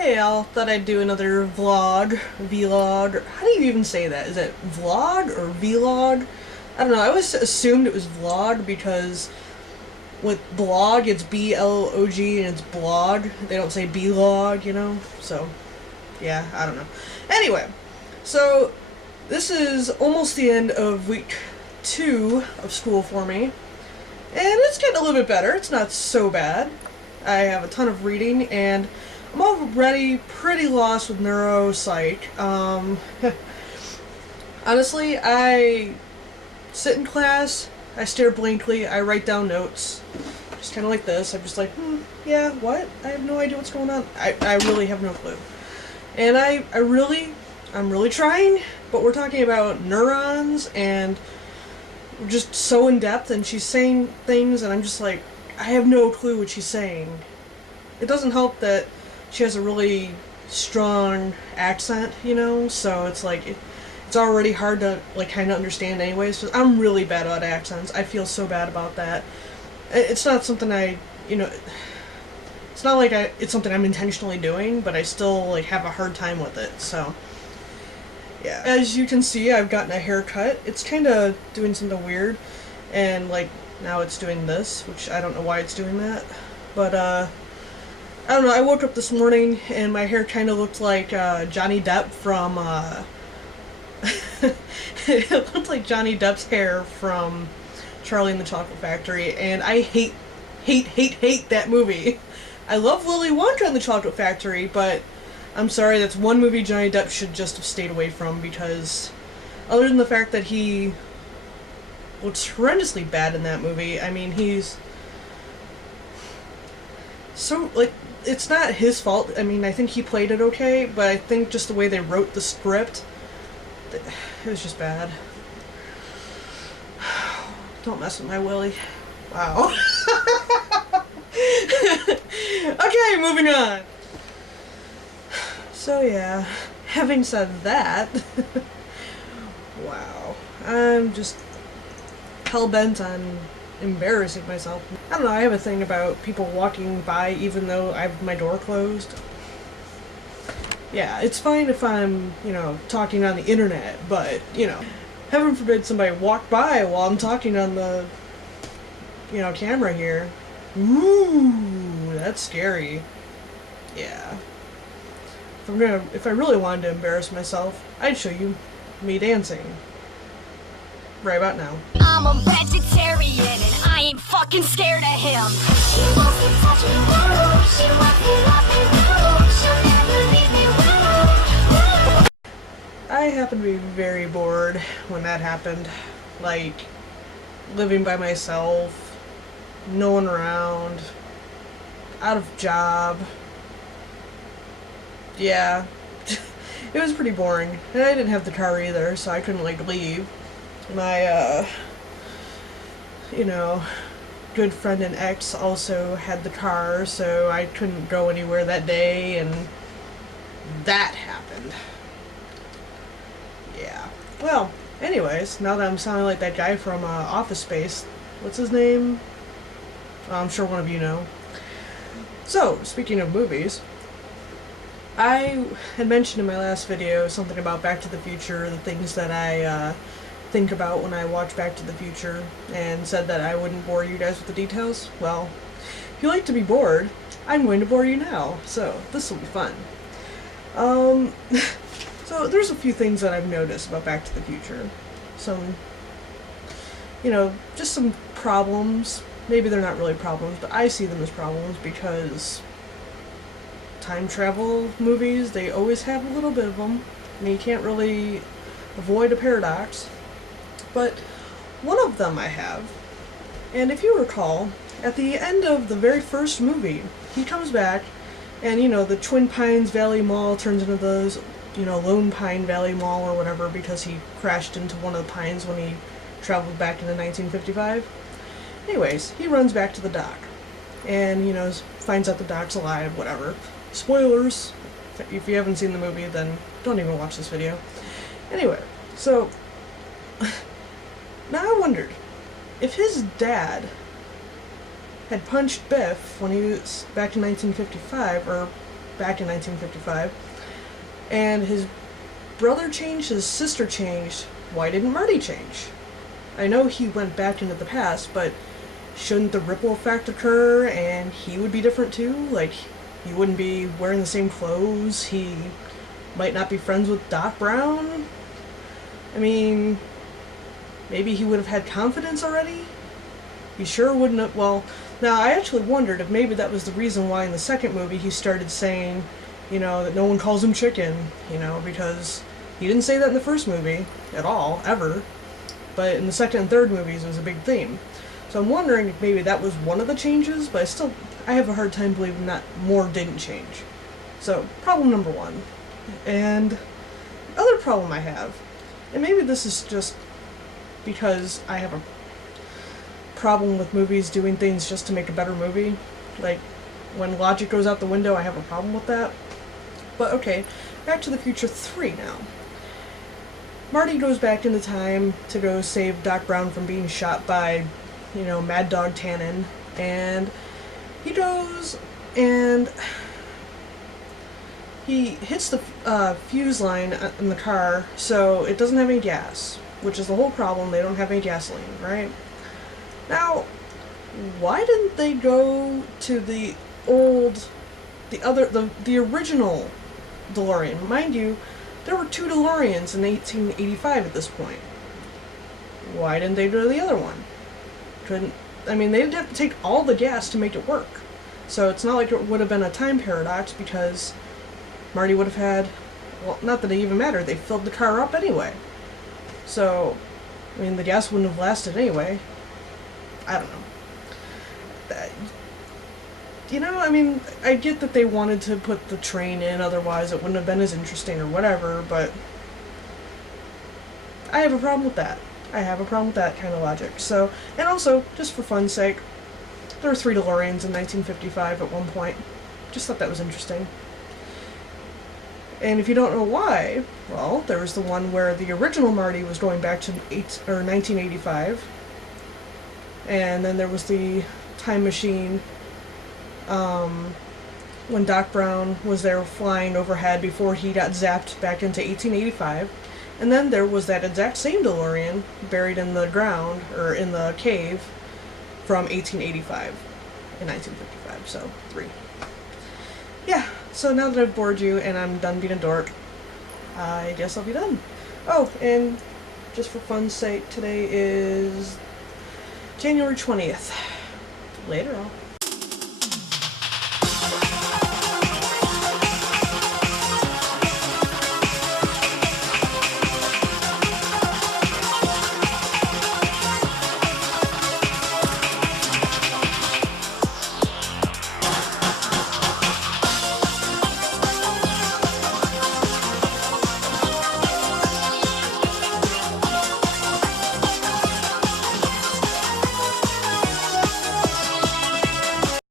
Hey Al, thought I'd do another vlog. How do you even say that? Is it vlog or vlog? I don't know, I always assumed it was vlog because with blog it's B-L-O-G and it's blog. They don't say B-log, you know? So, yeah, I don't know. Anyway, so this is almost the end of week 2 of school for me. And it's getting a little bit better. It's not so bad. I have a ton of reading and I'm already pretty lost with neuropsych. Honestly, I sit in class, I stare blankly, I write down notes, just kind of like this. I'm just like, yeah, what? I have no idea what's going on. I really have no clue. And I'm really trying, but we're talking about neurons and we're just so in depth and she's saying things and I'm just like, I have no clue what she's saying. It doesn't help that she has a really strong accent, you know, so it's like, it's already hard to, like, kind of understand anyways, because I'm really bad at accents. I feel so bad about that. It's not something it's not like it's something I'm intentionally doing, but I still, like, have a hard time with it, so, yeah. As you can see, I've gotten a haircut. It's kind of doing something weird, and, like, now it's doing this, which I don't know why it's doing that, but, I don't know, I woke up this morning and my hair kind of looked like Johnny Depp from, it looked like Johnny Depp's hair from Charlie and the Chocolate Factory, and I hate that movie. I love Willy Wonka and the Chocolate Factory, but I'm sorry, that's one movie Johnny Depp should just have stayed away from, because other than the fact that he looks horrendously bad in that movie, I mean, he's so, like, it's not his fault. I mean, I think he played it okay, but I think just the way they wrote the script, it was just bad. Don't mess with my Willy. Wow. Okay, moving on. So yeah, having said that, wow, I'm just hell-bent on embarrassing myself. I don't know, I have a thing about people walking by even though I have my door closed. Yeah, it's fine if I'm, you know, talking on the internet, but, you know, heaven forbid somebody walk by while I'm talking on the, you know, camera here. Ooh, that's scary. Yeah. If I really wanted to embarrass myself, I'd show you me dancing. Right about now. I'm a vegetarian and I ain't fucking scared of him. She wants to touch me, woo. She wants me, love me, woo. She'll never leave me, woo. I happened to be very bored when that happened. Like, living by myself, no one around, out of job. Yeah, it was pretty boring. And I didn't have the car either, so I couldn't, like, leave. My, you know, good friend and ex also had the car, so I couldn't go anywhere that day, and that happened. Yeah. Well, anyways, now that I'm sounding like that guy from Office Space, what's his name? I'm sure one of you know. So, speaking of movies, I had mentioned in my last video something about Back to the Future, the things that I, think about when I watch Back to the Future, and said that I wouldn't bore you guys with the details. Well, if you like to be bored, I'm going to bore you now, so this will be fun. So there's a few things that I've noticed about Back to the Future. Some, you know, just some problems. Maybe they're not really problems, but I see them as problems because time travel movies, they always have a little bit of them. I mean, you can't really avoid a paradox. But one of them I have, and if you recall, at the end of the very first movie, he comes back, and, you know, the Twin Pines Valley Mall turns into those, you know, Lone Pine Valley Mall or whatever, because he crashed into one of the pines when he traveled back into 1955. Anyways, he runs back to the dock, and, you know, finds out the dock's alive, whatever. Spoilers! If you haven't seen the movie, then don't even watch this video. Anyway, so now I wondered if his dad had punched Biff when he was back in 1955, or back in 1955, and his brother changed, his sister changed. Why didn't Marty change? I know he went back into the past, but shouldn't the ripple effect occur and he would be different too? Like, he wouldn't be wearing the same clothes, he might not be friends with Doc Brown? I mean, maybe he would have had confidence already? He sure wouldn't have. Well, now I actually wondered if maybe that was the reason why in the second movie he started saying, that no one calls him chicken, because he didn't say that in the first movie at all, ever. But in the second and third movies it was a big theme. So I'm wondering if maybe that was one of the changes, but I have a hard time believing that more didn't change. So, problem number one. And the other problem I have, and maybe this is just because I have a problem with movies doing things just to make a better movie. Like, when logic goes out the window, I have a problem with that. But okay, Back to the Future 3 now. Marty goes back into time to go save Doc Brown from being shot by, Mad Dog Tannen, and he goes and he hits the fuse line in the car, so it doesn't have any gas, which is the whole problem. They don't have any gasoline, right? Now, why didn't they go to the original DeLorean? Mind you, there were 2 DeLoreans in 1885 at this point. Why didn't they go to the other one? They'd have to take all the gas to make it work. So it's not like it would have been a time paradox, because Marty would have had, well, not that it even mattered, they filled the car up anyway. So, the gas wouldn't have lasted anyway. I don't know. I get that they wanted to put the train in, otherwise it wouldn't have been as interesting or whatever, but I have a problem with that. I have a problem with that kind of logic. So, and also, just for fun's sake, there were 3 DeLoreans in 1955 at one point. Just thought that was interesting. And if you don't know why, well, there was the one where the original Marty was going back to 1985, and then there was the time machine when Doc Brown was there flying overhead before he got zapped back into 1885. And then there was that exact same DeLorean buried in the ground, or in the cave, from 1885 and 1955, so 3. Yeah, so now that I've bored you and I'm done being a dork, I guess I'll be done. Oh, and just for fun's sake, today is January 20th. Later on.